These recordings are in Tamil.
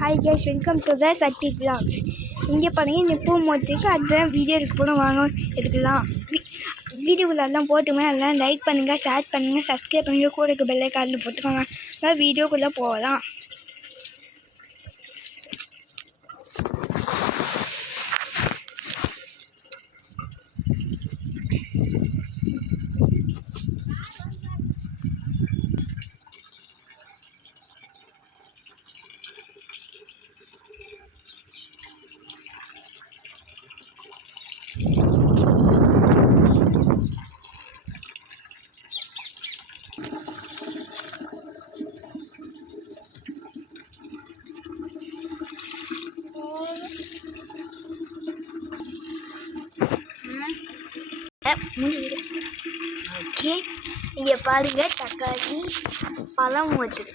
Hi guys, welcome to the Shakti vlogs. இங்கே பாருங்கள், இந்த பூ மொத்துக்கு அதுதான் வீடியோ எடுக்க போகிறோம். வாங்க எடுக்கலாம். வீடியோக்குள்ளெல்லாம் போட்டுமே எல்லாம் லைக் பண்ணுங்கள், ஷேர் பண்ணுங்கள், சப்ஸ்கிரைப் பண்ணுங்கள், கூட இருக்க பெல்லை காலில் போட்டுக்கோங்க. வீடியோக்குள்ளே போகலாம். ஓகே, இங்கே பாருங்க, தக்காளி பழம் ஊற்றுது.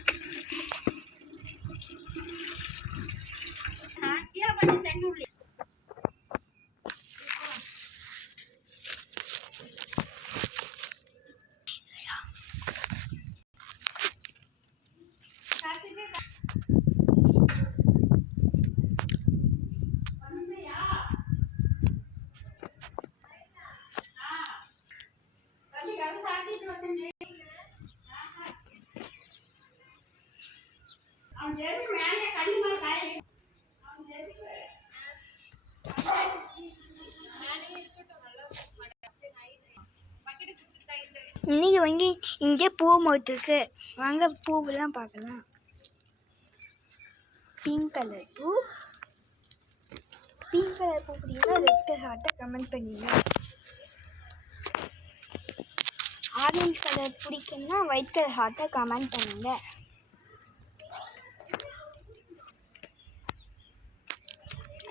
இன்னைக்கு வந்து இங்கே பூ மொத்துருக்கு. வாங்க பூவெல்லாம் பார்க்கலாம். பிங்க் கலர் பூ பிடிக்குன்னா ரெட் ஹார்ட்டை கமெண்ட் பண்ணுங்க. ஆரஞ்சு கலர் பிடிக்குன்னா ஒயிட் கலர் ஹார்ட்டை கமெண்ட் பண்ணுங்க.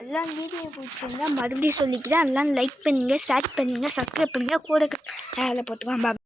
எல்லாம் வீடியோ பிடிச்சிருந்தா மறுபடியும் சொல்லிக்கிறேன். எல்லாம் லைக் பண்ணுங்கள், ஷேர் பண்ணுங்கள், சப்ஸ்கிரைப் பண்ணுங்கள், கூட வேலை போட்டுக்கலாம்.